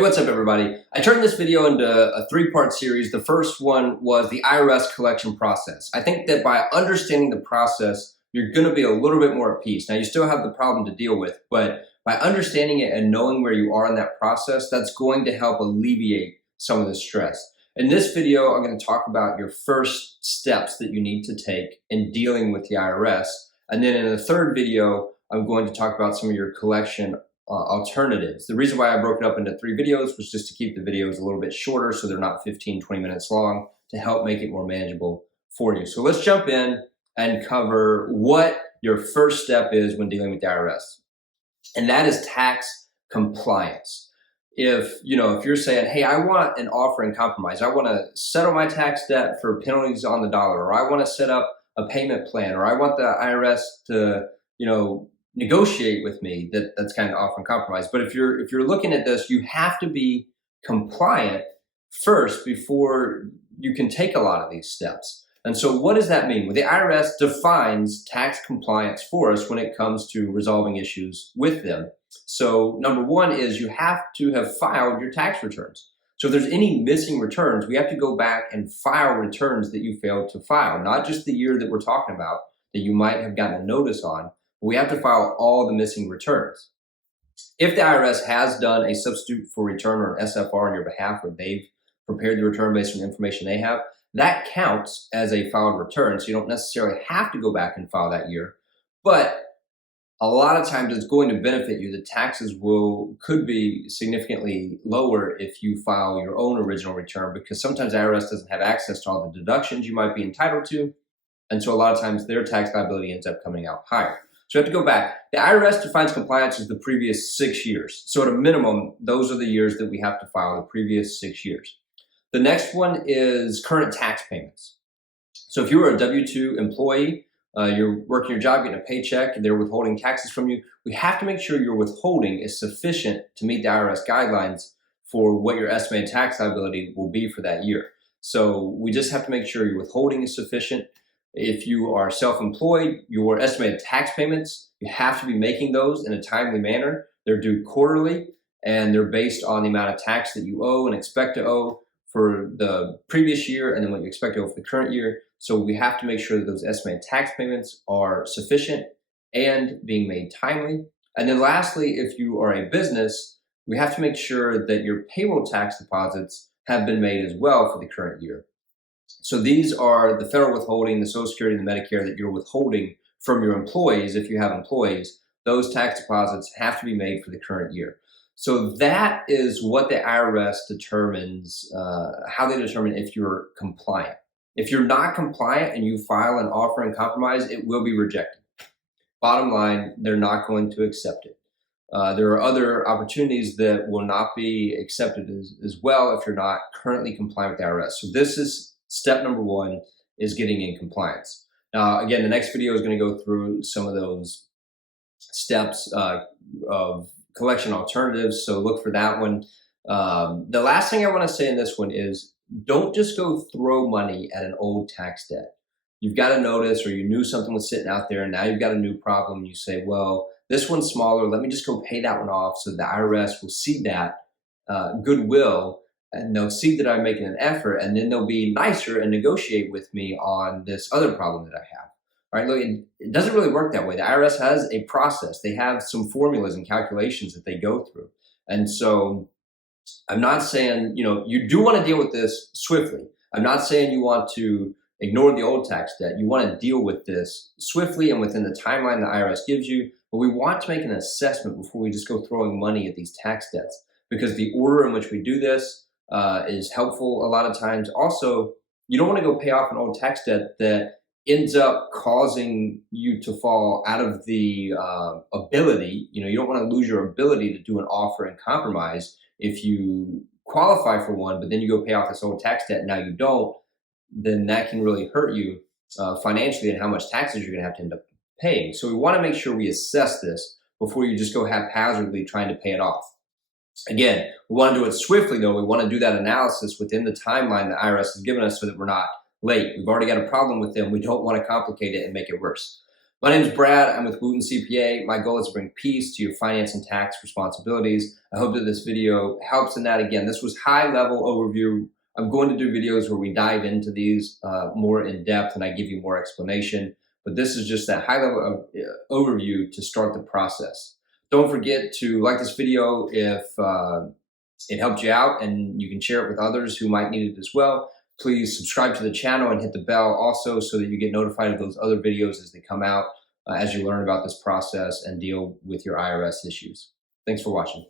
What's up everybody? I turned this video into a three-part series. The first one was the IRS collection process. I think that by understanding the process, you're going to be a little bit more at peace. Now you still have the problem to deal with, but by understanding it and knowing where you are in that process, that's going to help alleviate some of the stress. In this video, I'm going to talk about your first steps that you need to take in dealing with the IRS. And then in the third video, I'm going to talk about some of your collection alternatives. The reason why I broke it up into 3 videos was just to keep the videos a little bit shorter so they're not 15, 20 minutes long, to help make it more manageable for you. So let's jump in and cover what your first step is when dealing with the IRS. And that is tax compliance. If you're saying, hey, I want an offer in compromise, I want to settle my tax debt for penalties on the dollar, or I want to set up a payment plan, or I want the IRS to, negotiate with me, that's kind of offer in compromise. But if you're looking at this, you have to be compliant first before you can take a lot of these steps. And so what does that mean? Well, the IRS defines tax compliance for us when it comes to resolving issues with them. So number one is you have to have filed your tax returns. So if there's any missing returns, we have to go back and file returns that you failed to file, not just the year that we're talking about that you might have gotten a notice on. We have to file all the missing returns. If the IRS has done a substitute for return or an SFR on your behalf, where they've prepared the return based on the information they have, that counts as a filed return. So you don't necessarily have to go back and file that year, but a lot of times it's going to benefit you. The taxes could be significantly lower if you file your own original return, because sometimes the IRS doesn't have access to all the deductions you might be entitled to. And so a lot of times their tax liability ends up coming out higher. So you have to go back. The IRS defines compliance as the previous 6 years. So at a minimum, those are the years that we have to file, the previous 6 years. The next one is current tax payments. So if you were a W-2 employee, you're working your job, getting a paycheck, and they're withholding taxes from you, we have to make sure your withholding is sufficient to meet the IRS guidelines for what your estimated tax liability will be for that year. So we just have to make sure your withholding is sufficient. If you are self-employed, your estimated tax payments, you have to be making those in a timely manner. They're due quarterly, and they're based on the amount of tax that you owe and expect to owe for the previous year, and then what you expect to owe for the current year. So we have to make sure that those estimated tax payments are sufficient and being made timely. And then lastly, if you are a business, we have to make sure that your payroll tax deposits have been made as well for the current year. So these are the federal withholding, the Social Security, and the Medicare that you're withholding from your employees. If you have employees, those tax deposits have to be made for the current year. So that is what the IRS determines, how they determine if you're compliant. If you're not compliant and you file an offer in compromise, it will be rejected. Bottom line, they're not going to accept it. There are other opportunities that will not be accepted as well if you're not currently compliant with the IRS. So this is step number one, is getting in compliance. Now, again, the next video is going to go through some of those steps of collection alternatives, so look for that one. The last thing I want to say in this one is don't just go throw money at an old tax debt. You've got a notice, or you knew something was sitting out there and now you've got a new problem. You say, well, this one's smaller, let me just go pay that one off, so the IRS will see that goodwill, and they'll see that I'm making an effort, and then they'll be nicer and negotiate with me on this other problem that I have. All right, look, it doesn't really work that way. The IRS has a process. They have some formulas and calculations that they go through. And so I'm not saying, you do want to deal with this swiftly. I'm not saying you want to ignore the old tax debt. You want to deal with this swiftly and within the timeline the IRS gives you. But we want to make an assessment before we just go throwing money at these tax debts, because the order in which we do this is helpful a lot of times. Also, you don't want to go pay off an old tax debt that ends up causing you to fall out of the ability. You don't want to lose your ability to do an offer in compromise if you qualify for one, but then you go pay off this old tax debt and now you don't, then that can really hurt you financially and how much taxes you're going to have to end up paying. So we want to make sure we assess this before you just go haphazardly trying to pay it off. Again, we want to do it swiftly, though. We want to do that analysis within the timeline the IRS has given us so that we're not late. We've already got a problem with them. We don't want to complicate it and make it worse. My name is Brad. I'm with Wooten CPA. My goal is to bring peace to your finance and tax responsibilities. I hope that this video helps in that. Again, this was high-level overview. I'm going to do videos where we dive into these more in depth and I give you more explanation. But this is just that high-level overview to start the process. Don't forget to like this video if it helped you out, and you can share it with others who might need it as well. Please subscribe to the channel and hit the bell also so that you get notified of those other videos as they come out, as you learn about this process and deal with your IRS issues. Thanks for watching.